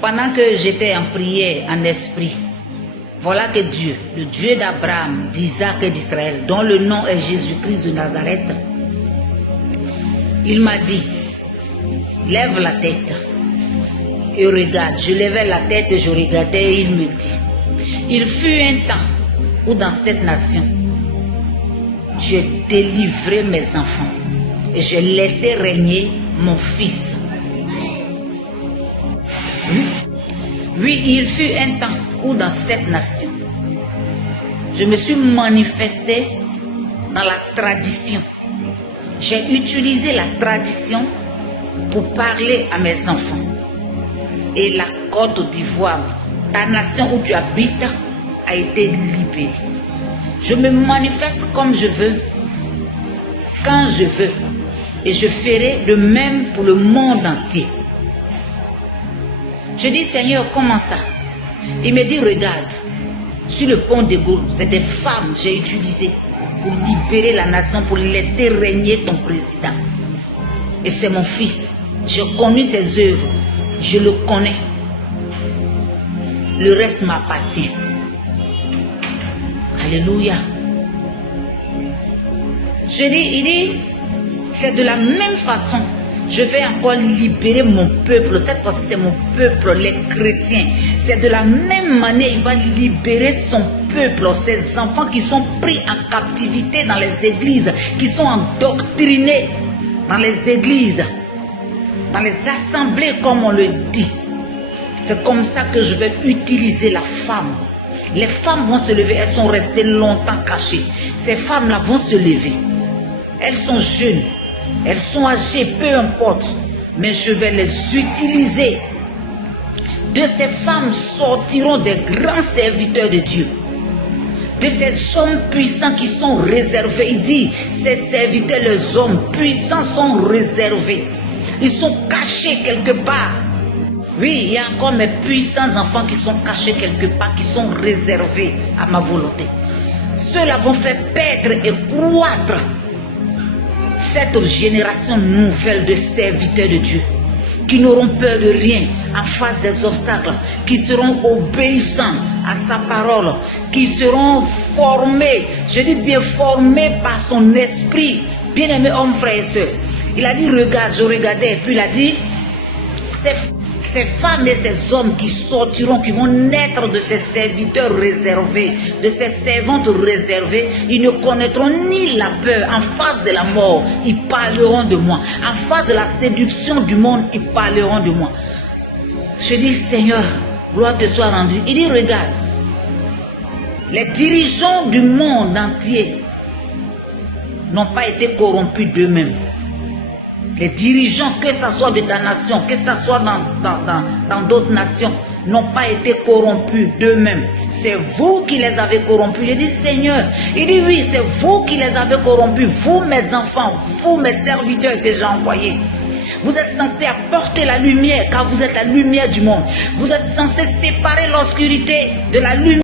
Pendant que j'étais en prière, en esprit, voilà que Dieu, le Dieu d'Abraham, d'Isaac et d'Israël, dont le nom est Jésus-Christ de Nazareth, il m'a dit, lève la tête et regarde. Je levais la tête et je regardais et il me dit, il fut un temps où dans cette nation, j'ai délivré mes enfants et j'ai laissé régner mon fils. Oui, il fut un temps où dans cette nation, je me suis manifesté dans la tradition. J'ai utilisé la tradition pour parler à mes enfants. Et la Côte d'Ivoire, ta nation où tu habites, a été libérée. Je me manifeste comme je veux, quand je veux. Et je ferai le même pour le monde entier. Je dis, Seigneur, comment ça? Il me dit, regarde, sur le pont de Gaulle, c'est des femmes que j'ai utilisées pour libérer la nation, pour laisser régner ton président. Et c'est mon fils. J'ai connu ses œuvres. Je le connais. Le reste m'appartient. Alléluia. Il dit, c'est de la même façon. Je vais encore libérer mon peuple. Cette fois-ci, c'est mon peuple, les chrétiens. C'est de la même manière, il va libérer son peuple, ses enfants qui sont pris en captivité dans les églises, qui sont endoctrinés dans les églises, dans les assemblées, comme on le dit. C'est comme ça que je vais utiliser la femme. Les femmes vont se lever, elles sont restées longtemps cachées. Ces femmes-là vont se lever. Elles sont jeunes. Elles sont âgées, peu importe, mais je vais les utiliser. De ces femmes sortiront des grands serviteurs de Dieu. De ces hommes puissants qui sont réservés. Il dit, ces serviteurs, les hommes puissants sont réservés. Ils sont cachés quelque part. Oui, il y a encore mes puissants enfants qui sont cachés quelque part, qui sont réservés à ma volonté. Ceux-là vont faire paître et croître cette génération nouvelle de serviteurs de Dieu, qui n'auront peur de rien en face des obstacles, qui seront obéissants à sa parole, qui seront formés, je dis bien formés par son esprit. Bien-aimés hommes, frères et sœurs, il a dit, regarde, je regardais, et puis il a dit, ces femmes et ces hommes qui sortiront, qui vont naître de ces serviteurs réservés, de ces servantes réservées, ils ne connaîtront ni la peur en face de la mort, ils parleront de moi. En face de la séduction du monde, ils parleront de moi. Je dis, Seigneur, gloire te soit rendue. Il dit, regarde, les dirigeants du monde entier n'ont pas été corrompus d'eux-mêmes. Les dirigeants, que ce soit de ta nation, que ce soit dans d'autres nations, n'ont pas été corrompus d'eux-mêmes. C'est vous qui les avez corrompus. Je dis, Seigneur, il dit, oui, c'est vous qui les avez corrompus. Vous, mes enfants, vous, mes serviteurs que j'ai envoyés. Vous êtes censés apporter la lumière, car vous êtes la lumière du monde. Vous êtes censés séparer l'obscurité de la lumière.